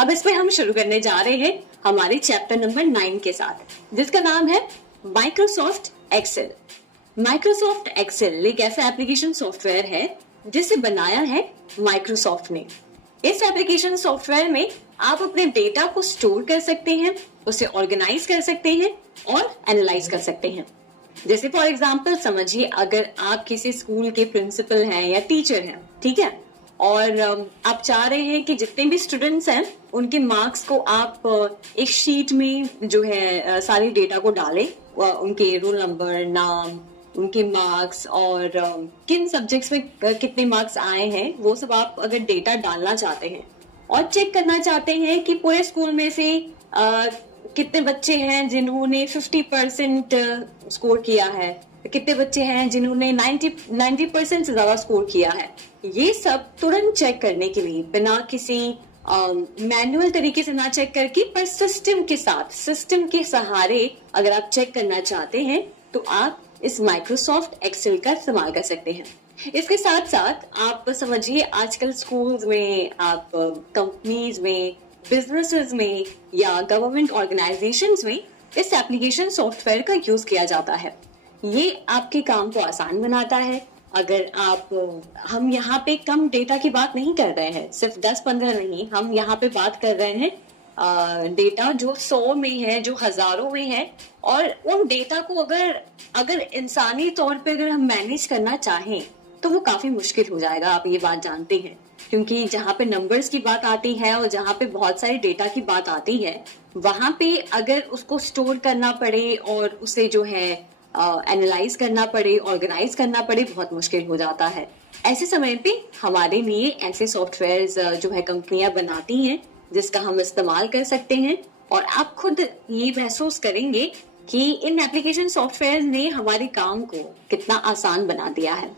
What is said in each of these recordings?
अब इसमें हम शुरू करने जा रहे हैं हमारे चैप्टर नंबर 9 के साथ, जिसका नाम है माइक्रोसॉफ्ट एक्सेल। माइक्रोसॉफ्ट एक्सेल एक ऐसा एप्लीकेशन सॉफ्टवेयर है जिसे बनाया है माइक्रोसॉफ्ट ने। इस एप्लीकेशन सॉफ्टवेयर में आप अपने डेटा को स्टोर कर सकते हैं, उसे ऑर्गेनाइज कर सकते हैं और एनालाइज कर सकते हैं। जैसे फॉर एग्जाम्पल समझिए, अगर आप किसी स्कूल के प्रिंसिपल हैं या टीचर हैं, ठीक है, और आप चाह रहे हैं कि जितने भी स्टूडेंट्स हैं उनके मार्क्स को आप एक शीट में जो है सारी डेटा को डालें, उनके रोल नंबर, नाम, उनके मार्क्स और किन सब्जेक्ट्स में कितने मार्क्स आए हैं, वो सब आप अगर डेटा डालना चाहते हैं और चेक करना चाहते हैं कि पूरे स्कूल में से कितने बच्चे हैं जिन्होंने 50% स्कोर किया है, कितने बच्चे हैं जिन्होंने 90% से ज्यादा स्कोर किया है, ये सब तुरंत चेक करने के लिए बिना किसी मैनुअल तरीके से ना चेक करके, पर सिस्टम के साथ, सिस्टम के सहारे अगर आप चेक करना चाहते हैं तो आप इस माइक्रोसॉफ्ट एक्सेल का इस्तेमाल कर सकते हैं। इसके साथ साथ आप समझिए, आजकल स्कूल्स में, आप कंपनीज में, बिजनेसेस में या गवर्नमेंट ऑर्गेनाइजेशंस में इस एप्लीकेशन सॉफ्टवेयर का यूज किया जाता है। ये आपके काम को आसान बनाता है। अगर हम यहाँ पे कम डेटा की बात नहीं कर रहे हैं, सिर्फ 10-15 नहीं, हम यहाँ पे बात कर रहे हैं डेटा जो 100 में है, जो हजारों में है। और उन डेटा को अगर इंसानी तौर पे अगर हम मैनेज करना चाहें तो वो काफी मुश्किल हो जाएगा, आप ये बात जानते हैं, क्योंकि जहाँ पे नंबर्स की बात आती है और जहाँ पे बहुत सारी डेटा की बात आती है, वहां पे अगर उसको स्टोर करना पड़े और उसे जो है एनालाइज करना पड़े, ऑर्गेनाइज करना पड़े, बहुत मुश्किल हो जाता है। ऐसे समय पे हमारे लिए ऐसे सॉफ्टवेयर जो है कंपनियां बनाती हैं जिसका हम इस्तेमाल कर सकते हैं, और आप खुद ये महसूस करेंगे कि इन एप्लीकेशन सॉफ्टवेयर ने हमारे काम को कितना आसान बना दिया है।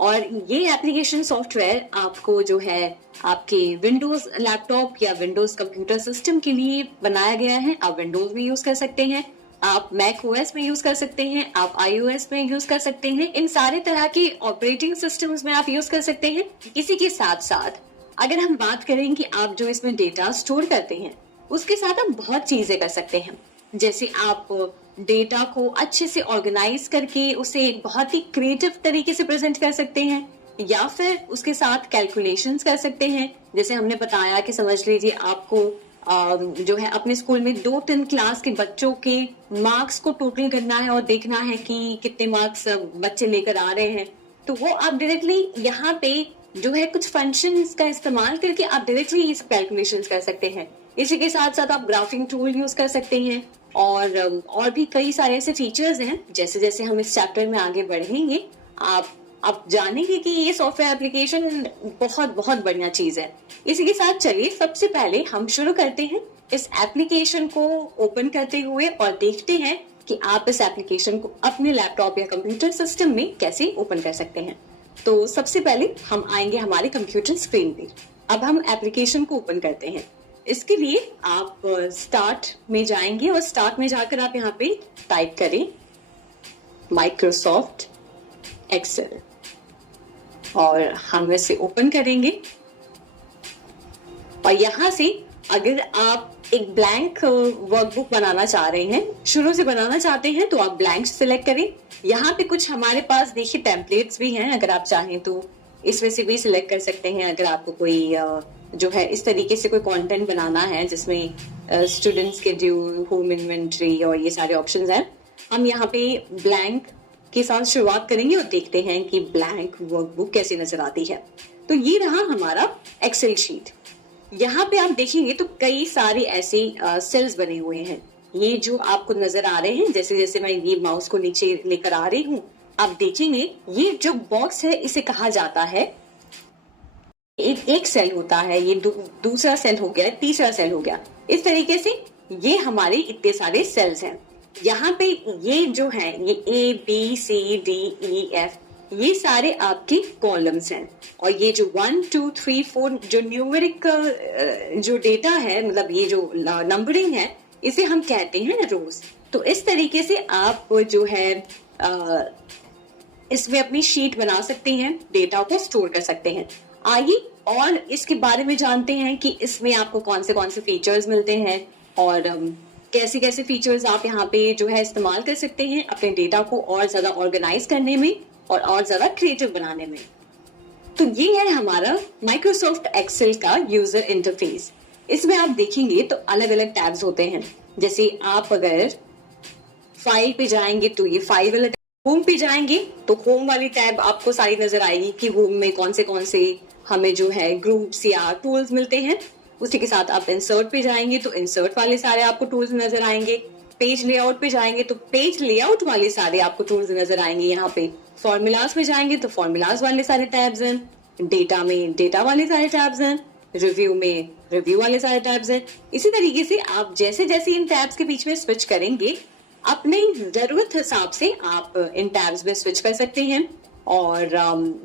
और ये एप्लीकेशन सॉफ्टवेयर आपको जो है आपके विंडोज लैपटॉप या विंडोज कंप्यूटर सिस्टम के लिए बनाया गया है। आप विंडोज में यूज कर सकते हैं, आप मैक ओएस में यूज कर सकते हैं, आप आईओएस में यूज कर सकते हैं, इन सारे तरह के ऑपरेटिंग सिस्टम्स में आप यूज कर सकते हैं। इसी के साथ साथ अगर हम बात करें कि आप जो इसमें डेटा स्टोर करते हैं, उसके साथ आप बहुत चीजें कर सकते हैं। जैसे आप डेटा को अच्छे से ऑर्गेनाइज करके उसे बहुत ही क्रिएटिव तरीके से प्रेजेंट कर सकते हैं, या फिर उसके साथ कैलकुलेशंस कर सकते हैं। जैसे हमने बताया कि समझ लीजिए आपको जो है अपने स्कूल में 2-3 क्लास के बच्चों के मार्क्स को टोटल करना है और देखना है कि कितने मार्क्स बच्चे लेकर आ रहे हैं, तो वो आप डायरेक्टली यहाँ पे जो है कुछ फंक्शंस का इस्तेमाल करके आप डायरेक्टली इस कैलकुलेशंस कर सकते हैं। इसी के साथ साथ आप ग्राफिंग टूल यूज कर सकते हैं, और भी कई सारे ऐसे फीचर्स हैं। जैसे जैसे हम इस चैप्टर में आगे बढ़ेंगे, आप जानेंगे कि ये सॉफ्टवेयर एप्लीकेशन बहुत बहुत बढ़िया चीज है। इसी के साथ चलिए सबसे पहले हम शुरू करते हैं इस एप्लीकेशन को ओपन करते हुए और देखते हैं कि आप इस एप्लीकेशन को अपने लैपटॉप या कंप्यूटर सिस्टम में कैसे ओपन कर सकते हैं। तो सबसे पहले हम आएंगे हमारे कंप्यूटर स्क्रीन पे। अब हम एप्लीकेशन को ओपन करते हैं। इसके लिए आप स्टार्ट में जाएंगे और स्टार्ट में जाकर आप यहाँ पे टाइप करें माइक्रोसॉफ्ट एक्सेल और हम इसे ओपन करेंगे। और यहाँ से अगर आप एक ब्लैंक वर्कबुक बनाना चाह रहे हैं, शुरू से बनाना चाहते हैं, तो आप ब्लैंक सिलेक्ट करें। यहाँ पे कुछ हमारे पास देखिए टेम्पलेट्स भी हैं, अगर आप चाहें तो इसमें से भी सिलेक्ट कर सकते हैं। अगर आपको कोई जो है इस तरीके से कोई कंटेंट बनाना है जिसमें स्टूडेंट शेड्यूल, होम इन्वेंट्री और ये सारे ऑप्शंस हैं, हम यहाँ पे ब्लैंक के साथ शुरुआत करेंगे और देखते हैं कि ब्लैंक वर्कबुक कैसे नजर आती है। तो ये रहा हमारा एक्सेल शीट। यहाँ पे आप देखेंगे तो कई सारे ऐसे सेल्स बने हुए हैं। ये जो आपको नजर आ रहे हैं, जैसे जैसे मैं ये माउस को नीचे लेकर आ रही हूँ, आप देखेंगे ये जो बॉक्स है इसे कहा जाता है, एक सेल होता है, ये दूसरा सेल हो गया, तीसरा सेल हो गया। इस तरीके से ये हमारे इतने सारे सेल्स हैं। यहाँ पे ये जो है ये ABCDEF, ये सारे आपके कॉलम्स हैं। और ये जो 1 2 3 4 जो न्यूमेरिक जो डेटा है, मतलब ये जो नंबरिंग है, इसे हम कहते हैं रोज। तो इस तरीके से आप जो है इसमें अपनी शीट बना सकते हैं, डेटा को स्टोर कर सकते हैं। आइए और इसके बारे में जानते हैं कि इसमें आपको कौन से फीचर्स मिलते हैं और कैसे कैसे फीचर्स आप यहाँ पे जो है इस्तेमाल कर सकते हैं अपने डेटा को और ज्यादा ऑर्गेनाइज करने में और ज्यादा क्रिएटिव बनाने में। तो ये है हमारा माइक्रोसॉफ्ट एक्सेल का यूजर इंटरफेस। इसमें आप देखेंगे तो अलग अलग टैब्स होते हैं। जैसे आप अगर फाइल पे जाएंगे तो ये फाइल वाला, होम पे जाएंगे तो होम वाली टैब आपको सारी नजर आएगी कि होम में कौन से हमें जो है ग्रुप्स या टूल्स मिलते हैं। उसी के साथ आप इंसर्ट पे जाएंगे तो इंसर्ट वाले सारे आपको टूल्स नजर आएंगे। पेज लेआउट पे जाएंगे तो पेज लेआउट वाले सारे आपको टूल्स नजर आएंगे। यहाँ पे फॉर्मूलाज में जाएंगे तो फॉर्मूलाज वाले सारे टैब्स हैं, डेटा में डेटा वाले सारे टैब्स हैं, रिव्यू में रिव्यू वाले सारे टैब्स हैं। इसी तरीके से आप जैसे जैसे इन टैब्स के बीच में स्विच करेंगे अपने जरूरत हिसाब से आप इन टैब्स में स्विच कर सकते हैं और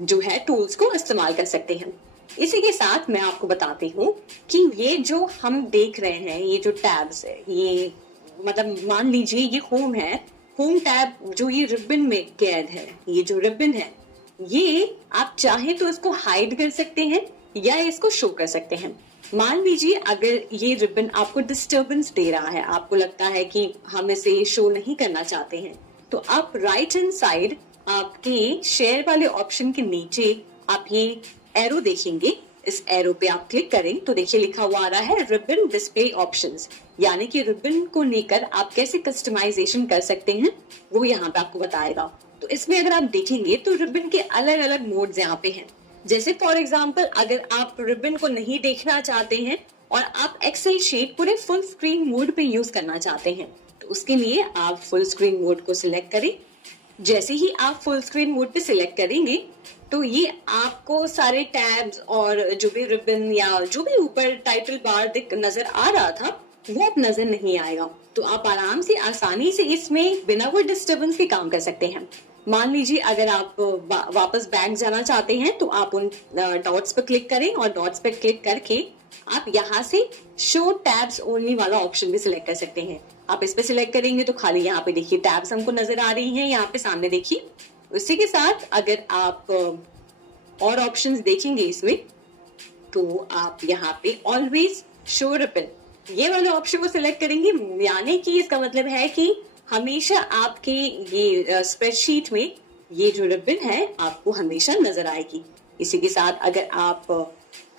जो है टूल्स को इस्तेमाल कर सकते हैं। इसी के साथ मैं आपको बताती हूँ कि ये जो हम देख रहे हैं, ये जो टैब्स है, ये मतलब मान लीजिए ये होम है, होम टैब जो ये रिबन में कैद है, ये जो रिबन है ये आप चाहें तो इसको हाइड कर सकते हैं या इसको शो कर सकते हैं। मान लीजिए अगर ये रिबन आपको डिस्टरबेंस दे रहा है, आपको लगता है कि हम इसे शो नहीं करना चाहते हैं, तो आप राइट हैंड साइड आपके शेयर वाले ऑप्शन के नीचे आप ये एरो देखेंगे। इस एरो पे आप क्लिक करें तो देखिए लिखा हुआ आ रहा है रिबन डिस्प्ले ऑप्शंस, यानी कि रिबन को लेकर आप कैसे कस्टमाइजेशन कर सकते हैं वो यहाँ पे आपको बताएगा। तो इसमें अगर आप देखेंगे तो रिबन के अलग अलग मोड्स यहाँ पे हैं। जैसे फॉर एग्जाम्पल अगर आप रिबन को नहीं देखना चाहते हैं और आप एक्सेल शीट पूरे फुल स्क्रीन मोड पे यूज करना चाहते हैं तो उसके लिए आप फुल स्क्रीन मोड को सिलेक्ट करें। जैसे ही आप फुल स्क्रीन मोड पे सिलेक्ट करेंगे तो ये आपको सारे टैब्स और जो भी रिबन या जो भी ऊपर टाइटल बार दिख नजर आ रहा था वो अब नजर नहीं आएगा। तो आप आराम से आसानी से इसमें बिना कोई डिस्टर्बेंस के काम कर सकते हैं। मान लीजिए अगर आप वापस बैक जाना चाहते हैं तो आप उन डॉट्स पर क्लिक करें और डॉट्स पर क्लिक करके आप यहाँ से शो टैब्स ओनली वाला ऑप्शन भी सिलेक्ट कर सकते हैं। आप इस पे सिलेक्ट करेंगे तो खाली यहाँ पे देखिए टैब्स हमको नजर आ रही हैं, यहाँ पे सामने देखिए। उसी के साथ अगर आप और ऑप्शंस देखेंगे इसमें तो आप यहाँ पे ऑलवेज शो रिबन ये वाले ऑप्शन को सिलेक्ट करेंगे, यानी कि इसका मतलब है कि हमेशा आपके ये स्प्रेडशीट में ये जो रिबन है आपको हमेशा नजर आएगी। इसी के साथ अगर आप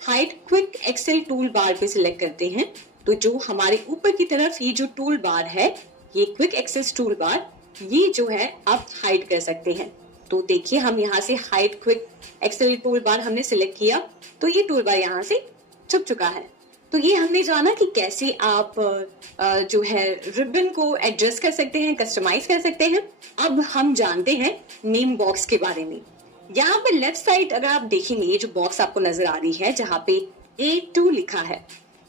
hide quick excel toolbar पे सिलेक्ट करते हैं तो जो हमारे ऊपर की तरफ ये जो टूल बार है, ये क्विक एक्सेस टूल बार, ये जो है आप हाइड कर सकते हैं। तो देखिए हम यहाँ से hide quick excel toolbar हमने सिलेक्ट किया तो ये टूल बार यहाँ से छुप चुका है। तो ये हमने जाना कि कैसे आप जो है रिबन को एडजस्ट कर सकते हैं, कस्टमाइज कर सकते हैं। अब हम जानते हैं नेम बॉक्स के बारे में। यहाँ पे लेफ्ट साइड अगर आप देखेंगे ये जो बॉक्स आपको नजर आ रही है जहाँ पे A2 लिखा है,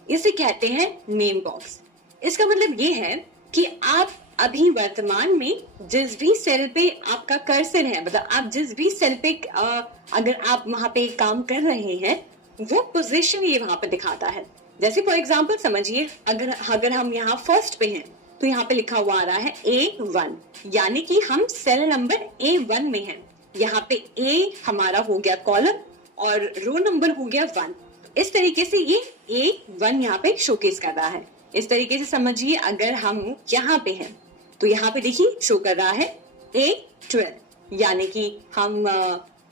इसे कहते हैं नेम बॉक्स। इसका मतलब ये है कि आप अभी वर्तमान में जिस भी सेल पे आपका कर्सर है, मतलब आप जिस भी सेल पे अगर आप वहां पे काम कर रहे हैं वो पोजीशन ये वहां पे दिखाता है। जैसे फॉर एग्जांपल समझिए अगर हम यहाँ फर्स्ट पे हैं तो यहाँ पे लिखा हुआ आ रहा है A1, यानी कि हम सेल नंबर A1 में हैं। यहाँ पे A हमारा हो गया कॉलम और रो नंबर हो गया 1। इस तरीके से ये A1 यहाँ पे शोकेस कर रहा है। इस तरीके से समझिए अगर हम यहाँ पे हैं तो यहाँ पे देखिए शो कर रहा है A12, यानी कि हम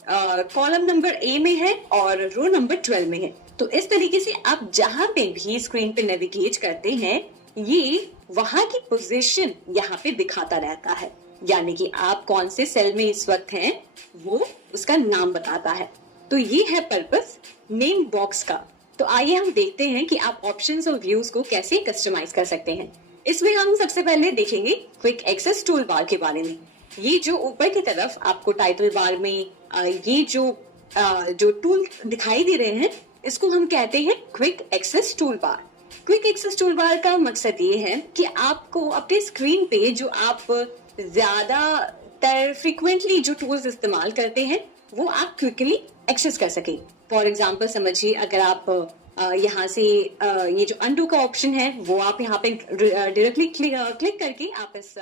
कॉलम नंबर A में है और रो नंबर 12 में है। तो इस तरीके से आप जहां पे भी स्क्रीन पे नेविगेट करते हैं ये वहां की पोजीशन यहाँ पे दिखाता रहता है, यानी कि आप कौन से सेल में इस वक्त हैं वो उसका नाम बताता है। तो ये है पर्पस नेम बॉक्स का। तो आइए हम देखते हैं कि आप ऑप्शंस और व्यूज को कैसे कस्टमाइज कर सकते हैं। इसमें हम सबसे पहले देखेंगे क्विक एक्सेस टूल बार के बारे में। ये जो ऊपर की तरफ आपको टाइटल बार में ये जो टूल दिखाई दे रहे हैं इसको हम कहते हैं quick access toolbar. Quick access toolbar का मकसद ये है कि आपको अपने स्क्रीन पे जो आप ज्यादातर फ्रिक्वेंटली जो टूल्स इस्तेमाल करते हैं वो आप क्विकली एक्सेस कर सके। फॉर एग्जाम्पल समझिए अगर आप यहाँ से ये जो अनडू का ऑप्शन है वो आप यहाँ पे डायरेक्टली क्लिक करके आप इस